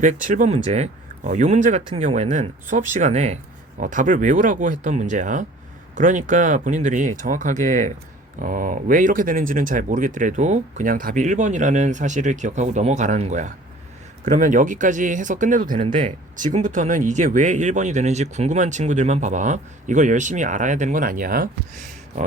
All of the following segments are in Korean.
207번 문제. 이 문제 같은 경우에는 수업 시간에 답을 외우라고 했던 문제야. 그러니까 본인들이 정확하게 왜 이렇게 되는지는 잘 모르겠더라도 그냥 답이 1번이라는 사실을 기억하고 넘어가라는 거야. 그러면 여기까지 해서 끝내도 되는데 지금부터는 이게 왜 1번이 되는지 궁금한 친구들만 봐봐. 이걸 열심히 알아야 되는 건 아니야.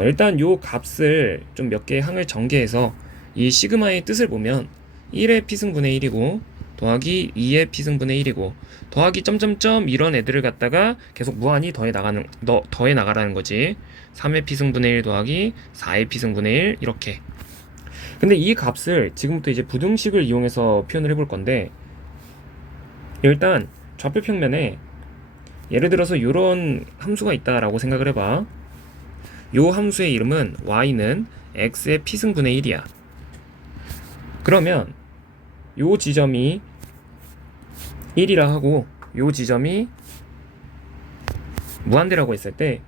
일단 요 값을 좀 몇 개의 항을 전개해서 이 시그마의 뜻을 보면 1의 p승분의 1이고 더하기 2의 p승분의 1이고 더하기 점점점 이런 애들을 갖다가 계속 무한히 더해 나가라는 거지. 3의 p승분의 1 더하기 4의 p승분의 1 이렇게. 근데 이 값을 지금부터 이제 부등식을 이용해서 표현을 해볼 건데, 일단 좌표 평면에 예를 들어서 이런 함수가 있다라고 생각을 해봐. 요 함수의 이름은 y는 x의 p승분의 1이야. 그러면 요 지점이 1이라 하고 요 지점이 무한대라고 했을 때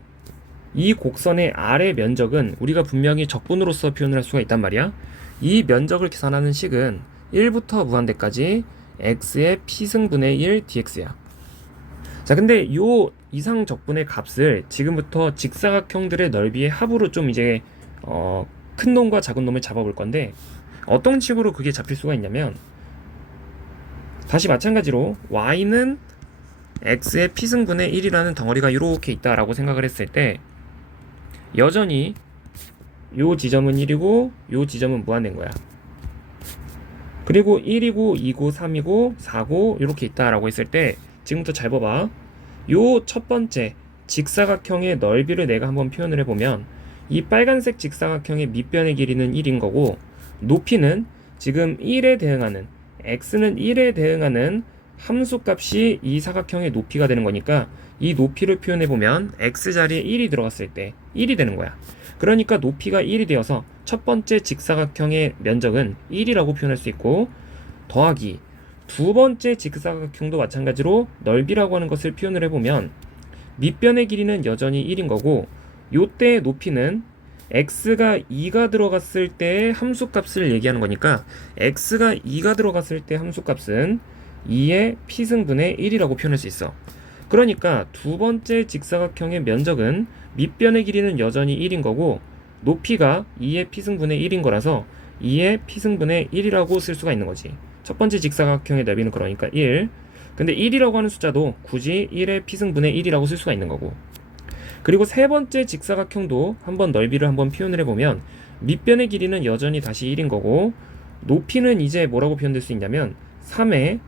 이 곡선의 아래 면적은 우리가 분명히 적분으로서 표현을 할 수가 있단 말이야. 이 면적을 계산하는 식은 1부터 무한대까지 x의 p승분의 1 dx야. 자, 근데 요 이상 적분의 값을 지금부터 직사각형들의 넓이의 합으로 좀 이제 큰 놈과 작은 놈을 잡아볼 건데, 어떤 식으로 그게 잡힐 수가 있냐면, 다시 마찬가지로 y는 x의 p승분의 1이라는 덩어리가 이렇게 있다라고 생각을 했을 때 여전히 요 지점은 1이고 요 지점은 무한대인 거야. 그리고 1이고 2고 3이고 4고 이렇게 있다라고 했을 때 지금부터 잘 봐봐. 요 첫 번째 직사각형의 넓이를 내가 한번 표현을 해보면 이 빨간색 직사각형의 밑변의 길이는 1인 거고, 높이는 지금 1에 대응하는, x는 1에 대응하는 함수값이 이 사각형의 높이가 되는 거니까 이 높이를 표현해보면 x자리에 1이 들어갔을 때 1이 되는 거야. 그러니까 높이가 1이 되어서 첫 번째 직사각형의 면적은 1이라고 표현할 수 있고, 더하기 두 번째 직사각형도 마찬가지로 넓이라고 하는 것을 표현을 해보면 밑변의 길이는 여전히 1인 거고, 요때의 높이는 x가 2가 들어갔을 때의 함수값을 얘기하는 거니까 x가 2가 들어갔을 때 함수값은 2의 p승분의 1이라고 표현할 수 있어. 그러니까 두 번째 직사각형의 면적은 밑변의 길이는 여전히 1인 거고 높이가 2의 p승분의 1인 거라서 2의 p승분의 1이라고 쓸 수가 있는 거지. 첫 번째 직사각형의 넓이는 그러니까 1. 근데 1이라고 하는 숫자도 굳이 1의 p승분의 1이라고 쓸 수가 있는 거고, 그리고 세 번째 직사각형도 한번 넓이를 한번 표현을 해보면 밑변의 길이는 여전히 다시 1인 거고 높이는 이제 뭐라고 표현될 수 있냐면 3의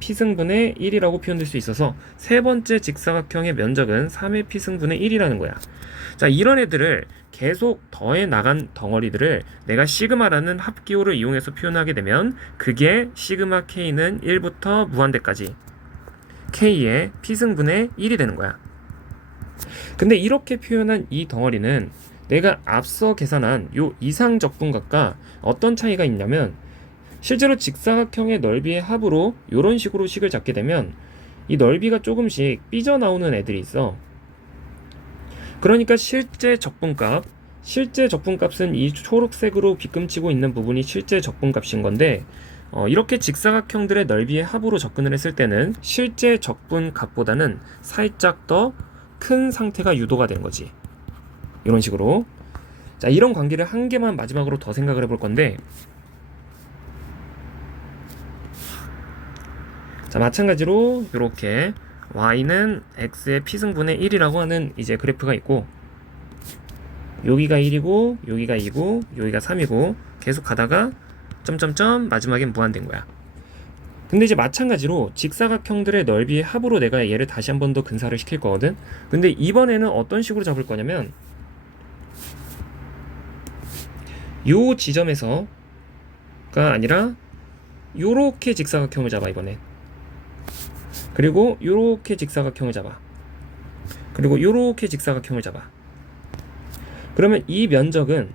p승분의 1이라고 표현될 수 있어서 세 번째 직사각형의 면적은 3의 p승분의 1이라는 거야. 자, 이런 애들을 계속 더해 나간 덩어리들을 내가 시그마라는 합기호를 이용해서 표현하게 되면 그게 시그마 k는 1부터 무한대까지 k의 p승분의 1이 되는 거야. 근데 이렇게 표현한 이 덩어리는 내가 앞서 계산한 요 이상 적분값과 어떤 차이가 있냐면, 실제로 직사각형의 넓이의 합으로 이런 식으로 식을 잡게 되면 이 넓이가 조금씩 삐져나오는 애들이 있어. 그러니까 실제 적분값은 이 초록색으로 빗금치고 있는 부분이 실제 적분값인 건데, 이렇게 직사각형들의 넓이의 합으로 접근을 했을 때는 실제 적분값보다는 살짝 더 큰 상태가 유도가 되는 거지. 이런 식으로. 자, 이런 관계를 한 개만 마지막으로 더 생각을 해볼 건데, 자, 마찬가지로 이렇게 y는 x의 p승분의 1이라고 하는 이제 그래프가 있고, 여기가 1이고 여기가 2고 여기가 3이고 계속 가다가 점점점 마지막엔 무한대인 거야. 근데 이제 마찬가지로 직사각형들의 넓이의 합으로 내가 얘를 다시 한 번 더 근사를 시킬 거거든. 근데 이번에는 어떤 식으로 잡을 거냐면 요 지점에서가 아니라 요렇게 직사각형을 잡아 이번엔. 그리고 요렇게 직사각형을 잡아. 그리고 요렇게 직사각형을 잡아. 그러면 이 면적은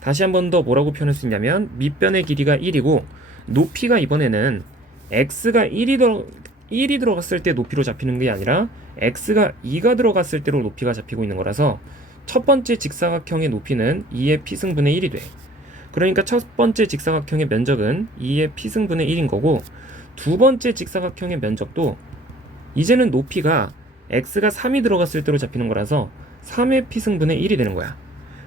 다시 한 번 더 뭐라고 표현할 수 있냐면 밑변의 길이가 1이고 높이가 이번에는 x가 1이 들어갔을 때 높이로 잡히는 게 아니라 x가 2가 들어갔을 때로 높이가 잡히고 있는 거라서 첫 번째 직사각형의 높이는 2의 p승분의 1이 돼. 그러니까 첫 번째 직사각형의 면적은 2의 p승분의 1인 거고, 두 번째 직사각형의 면적도 이제는 높이가 x가 3이 들어갔을 때로 잡히는 거라서 3의 p승분의 1이 되는 거야.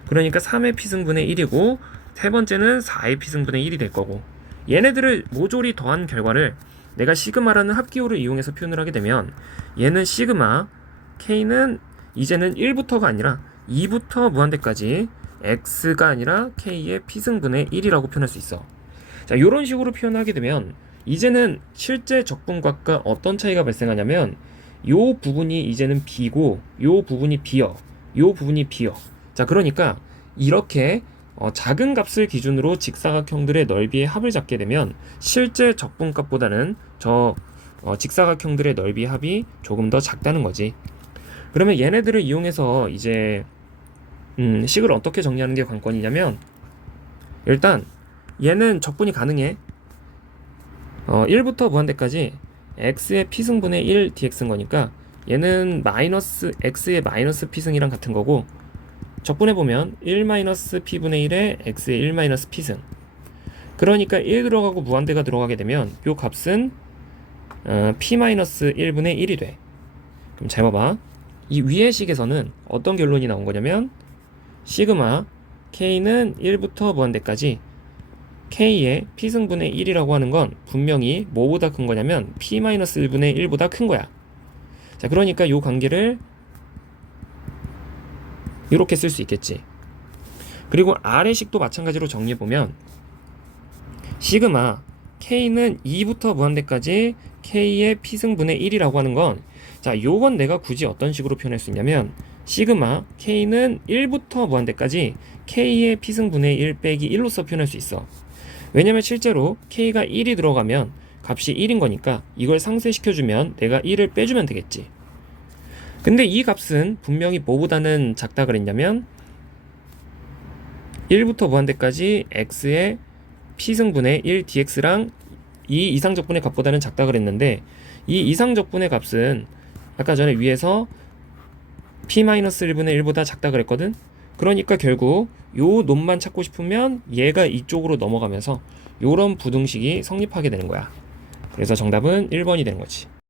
그러니까 3의 p승분의 1이고 세 번째는 4의 p승분의 1이 될 거고, 얘네들을 모조리 더한 결과를 내가 시그마라는 합기호를 이용해서 표현을 하게 되면 얘는 시그마 k는 이제는 1부터가 아니라 2부터 무한대까지 x가 아니라 k의 p승분의 1이라고 표현할 수 있어. 자, 이런 식으로 표현하게 되면 이제는 실제 적분각과 어떤 차이가 발생하냐면 요 부분이 이제는 b고 요 부분이 b여, 요 부분이 b여. 자, 그러니까 이렇게 작은 값을 기준으로 직사각형들의 넓이의 합을 잡게 되면 실제 적분값보다는 직사각형들의 넓이의 합이 조금 더 작다는 거지. 그러면 얘네들을 이용해서 이제 식을 어떻게 정리하는 게 관건이냐면, 일단 얘는 적분이 가능해. 1부터 무한대까지 x의 p승분의 1 dx인 거니까 얘는 마이너스 x의 마이너스 p승이랑 같은 거고, 적분해보면 1 마이너스 p분의 1에 x의 1 마이너스 p승, 그러니까 1 들어가고 무한대가 들어가게 되면 요 값은 p 마이너스 1분의 1이 돼. 그럼 잘 봐봐. 이 위의 식에서는 어떤 결론이 나온 거냐면 시그마 k는 1부터 무한대까지 k의 p승분의 1이라고 하는 건 분명히 뭐보다 큰 거냐면 p-1분의 1보다 큰 거야. 자, 그러니까 이 관계를 이렇게 쓸 수 있겠지. 그리고 아래 식도 마찬가지로 정리해보면 시그마 k는 2부터 무한대까지 k의 p승분의 1이라고 하는 건, 자, 요건 내가 굳이 어떤 식으로 표현할 수 있냐면 시그마 k는 1부터 무한대까지 k의 p승분의 1 빼기 1로서 표현할 수 있어. 왜냐면 실제로 k가 1이 들어가면 값이 1인 거니까 이걸 상쇄시켜주면 내가 1을 빼주면 되겠지. 근데 이 값은 분명히 뭐보다는 작다 그랬냐면 1부터 무한대까지 x의 p승분의 1 dx랑 이 이상적분의 값보다는 작다 그랬는데, 이 이상적분의 값은 아까 전에 위에서 p-1분의 1보다 작다 그랬거든. 그러니까 결국 요 놈만 찾고 싶으면 얘가 이쪽으로 넘어가면서 요런 부등식이 성립하게 되는 거야. 그래서 정답은 1번이 되는 거지.